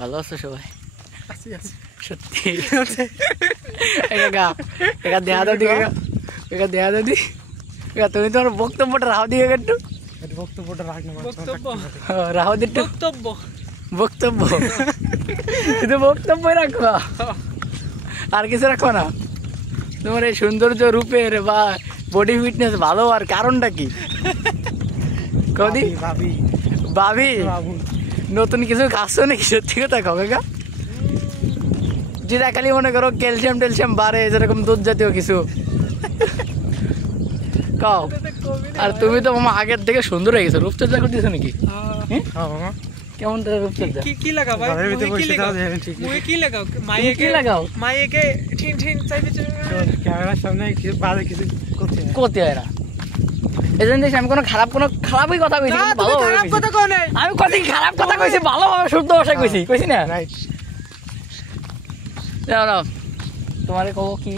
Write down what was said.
ভালো আছো সবাই? আছি আছি সত্যি একা একা দেয়া দাও দিকে একা দেয়া দাও দি একা তুমি তোমার বক্তব্যটা রাও দিকে একটু বক্তব্যটা রাখ না বক্তব্য রাও দি একটু বক্তব্য বক্তব্য শুধু বক্তব্যই রাখবা আর কিছু রাখবা না? তোমার এই সৌন্দর্য রূপের বা বডি ফিটনেস ভালো আর কারণটা কি? কদি ভাবি ভাবি বাবু নতুন কিছু খাচ্ছ নাকি? সত্যি কথা কও কাকা, যেটা খালি মনে করো ক্যালসিয়াম টেলসিয়াম বাড়ে যেরকম দুধ জাতীয় কিছু কও। আর তুমি তো মামা আগের থেকে সুন্দর হয়ে গেছো, রূপচর্চা করতেছো নাকি? হ্যাঁ মামা কেমন তার রূপচর্চা? কি লাগাও ভাই? ঘরের ভিতরে মুই কি বসে লাগাও? থাকো, ঠিক মুই কি লাগাও? তুমি মাইকে কি লাগাও? মাইকে ঠিন ঠিন চাইবে ক্যামেরার সামনে কিছু বাজে কিছু করছে না। করতে হয় না এই জন্য আমি কোনো খারাপই কথা কইছি, কিন্তু ভালো খারাপ কথা কও নাই। আমি কত খারাপ কথা কইছি, ভালোভাবে শুদ্ধ ভাষায় কইছি না? রাইট তোমারে কব কি